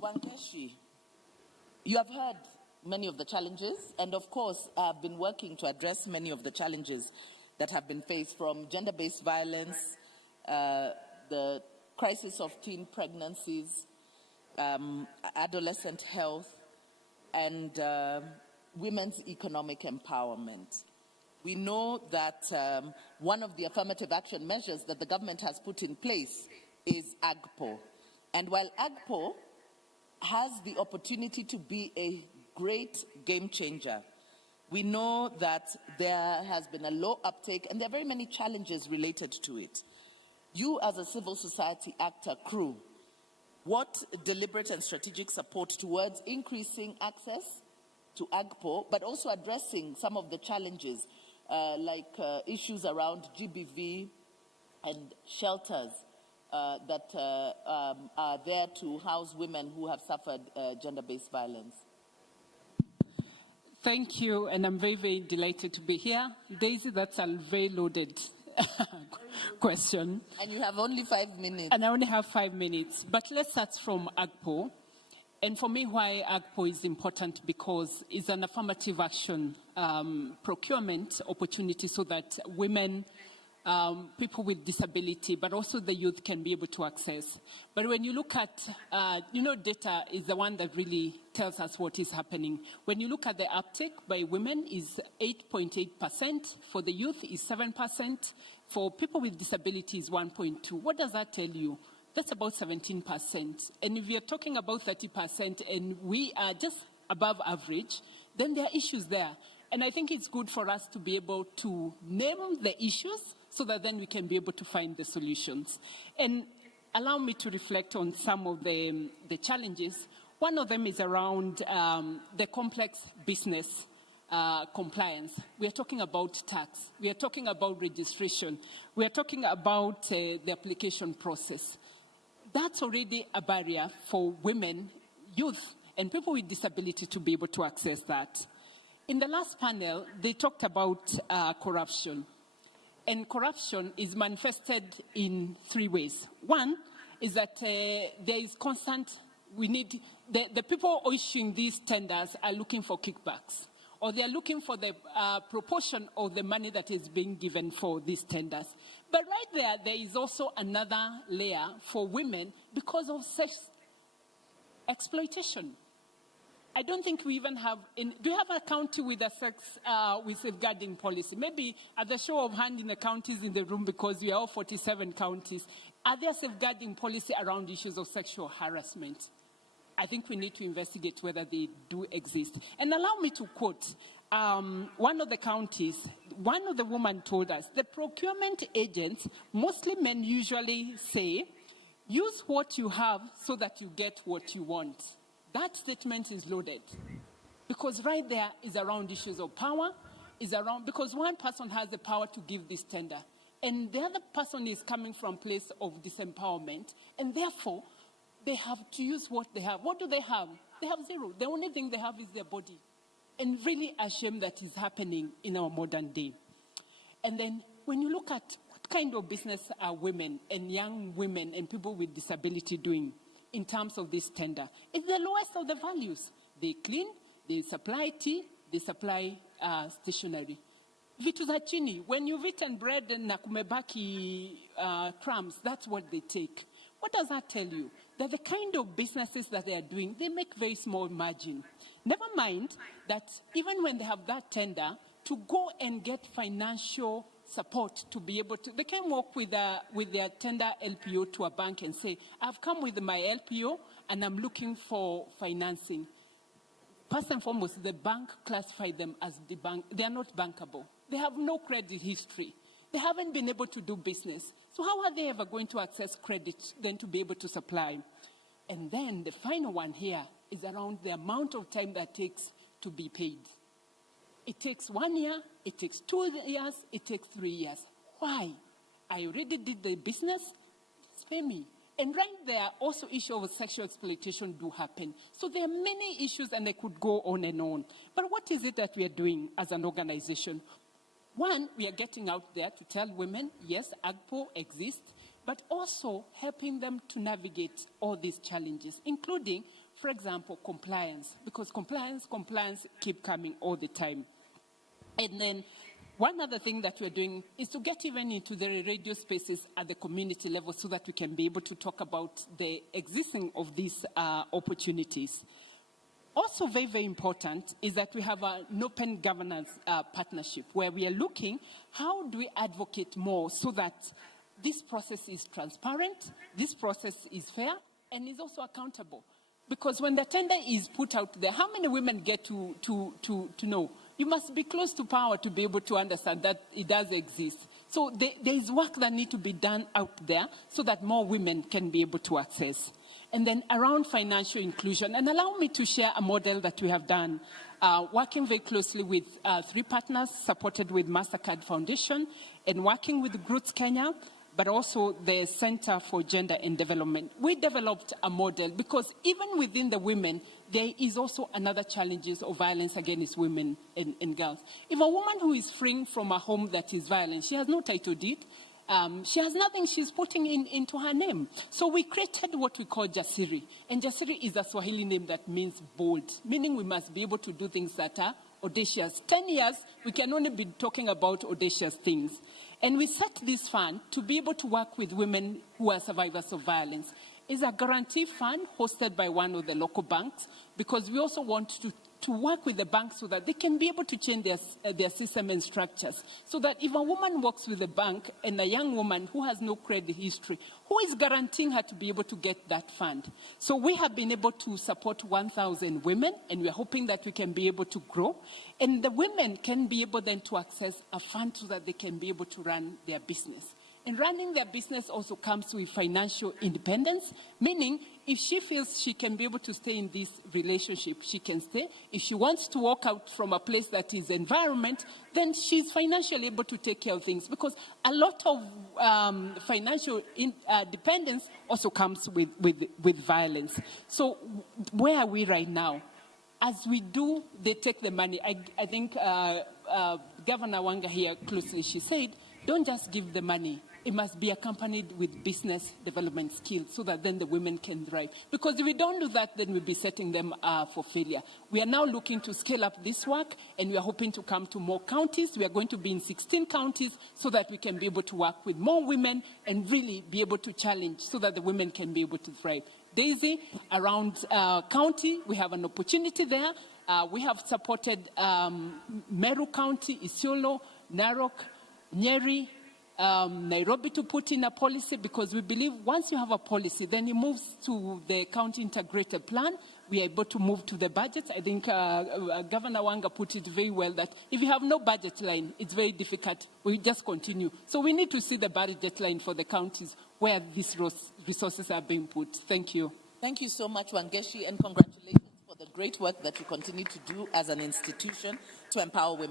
Wangechi, you have heard many of the challenges, and of course, I've been working to address many of the challenges that have been faced, from gender-based violence, the crisis of teen pregnancies, adolescent health, and women's economic empowerment. We know that one of the affirmative action measures that the government has put in place is AGPO. And while AGPO has the opportunity to be a great game changer, we know that there has been a low uptake and there are very many challenges related to it. You, as a civil society actor crew, what deliberate and strategic support towards increasing access to AGPO, but also addressing some of the challenges like issues around GBV and shelters that are there to house women who have suffered gender-based violence? Thank you, and I'm very, very delighted to be here. Daisy, that's a very loaded question. And you have only 5 minutes. And I only have 5 minutes. But let's start from AGPO. And for me, why AGPO is important, because it's an affirmative action procurement opportunity so that women, people with disability, but also the youth can be able to access. But when you look at, data is the one that really tells us what is happening. When you look at the uptake by women is 8.8%, for the youth is 7%, for people with disability is 1.2%. What does that tell you? That's about 17%. And if you're talking about 30% and we are just above average, then there are issues there. And I think it's good for us to be able to name the issues so that then we can be able to find the solutions. And allow me to reflect on some of the challenges. One of them is around the complex business compliance. We are talking about tax. We are talking about registration. We are talking about the application process. That's already a barrier for women, youth, and people with disability to be able to access that. In the last panel, they talked about corruption. And corruption is manifested in 3 ways. One is that there is constant, the people issuing these tenders are looking for kickbacks, or they are looking for the proportion of the money that is being given for these tenders. But right there is also another layer for women because of sex exploitation. I don't think we even have, do you have a county with a with safeguarding policy? Maybe at the show of hand in the counties in the room, because we are all 47 counties, are there safeguarding policy around issues of sexual harassment? I think we need to investigate whether they do exist. And allow me to quote one of the counties. One of the women told us, the procurement agents, mostly men, usually say, use what you have so that you get what you want. That statement is loaded, because right there is around issues of power, is around, because one person has the power to give this tender, and the other person is coming from a place of disempowerment, and therefore they have to use what they have. What do they have? They have zero. The only thing they have is their body. And really a shame that is happening in our modern day. And then when you look at what kind of business are women and young women and people with disability doing in terms of this tender, it's the lowest of the values. They clean, they supply tea, they supply stationery. Vitu za chini, when you've eaten bread and nakumebaki crumbs, that's what they take. What does that tell you? That the kind of businesses that they are doing, they make very small margin. Never mind that even when they have that tender, to go and get financial support to be able to, they can work with their tender LPO to a bank and say, I've come with my LPO and I'm looking for financing. First and foremost, the bank classified them as they are not bankable. They have no credit history. They haven't been able to do business. So how are they ever going to access credit then to be able to supply? And then the final one here is around the amount of time that takes to be paid. It takes 1 year, it takes 2 years, it takes 3 years. Why? I already did the business, just pay me. And right there, also issues of sexual exploitation do happen. So there are many issues and they could go on and on. But what is it that we are doing as an organization? One, we are getting out there to tell women, yes, AGPO exists, but also helping them to navigate all these challenges, including, for example, compliance, because compliance keep coming all the time. And then one other thing that we're doing is to get even into the radio spaces at the community level so that we can be able to talk about the existing of these opportunities. Also very, very important is that we have an open governance partnership where we are looking how do we advocate more so that this process is transparent, this process is fair, and is also accountable. Because when the tender is put out there, how many women get to know? You must be close to power to be able to understand that it does exist. So there is work that needs to be done out there so that more women can be able to access. And then around financial inclusion, and allow me to share a model that we have done, working very closely with 3 partners, supported with MasterCard Foundation, and working with Roots Kenya, but also the Center for Gender and Development. We developed a model because even within the women, there is also another challenges of violence against women and girls. If a woman who is freeing from a home that is violent, she has no title deed, she has nothing she's putting into her name. So we created what we call Jasiri. And Jasiri is a Swahili name that means bold, meaning we must be able to do things that are audacious. 10 years, we can only be talking about audacious things. And we set this fund to be able to work with women who are survivors of violence. It's a guarantee fund hosted by one of the local banks because we also want to work with the banks so that they can be able to change their system and structures. So that if a woman works with a bank and a young woman who has no credit history, who is guaranteeing her to be able to get that fund? So we have been able to support 1,000 women, and we're hoping that we can be able to grow. And the women can be able then to access a fund so that they can be able to run their business. And running their business also comes with financial independence, meaning if she feels she can be able to stay in this relationship, she can stay. If she wants to walk out from a place that is environment, then she's financially able to take care of things. Because a lot of financial dependence also comes with violence. So where are we right now? As we do, they take the money. I think Governor Wanga here closely, she said, don't just give the money. It must be accompanied with business development skills so that then the women can thrive. Because if we don't do that, then we'll be setting them for failure. We are now looking to scale up this work, and we are hoping to come to more counties. We are going to be in 16 counties so that we can be able to work with more women and really be able to challenge so that the women can be able to thrive. Daisy, around county, we have an opportunity there. We have supported Meru County, Isiolo, Narok, Nyeri, Nairobi to put in a policy because we believe once you have a policy, then it moves to the county integrated plan. We are able to move to the budget. I think Governor Wanga put it very well that if you have no budget line, it's very difficult. We just continue. So we need to see the budget line for the counties where these resources are being put. Thank you. Thank you so much, Wangechi, and congratulations for the great work that you continue to do as an institution to empower women.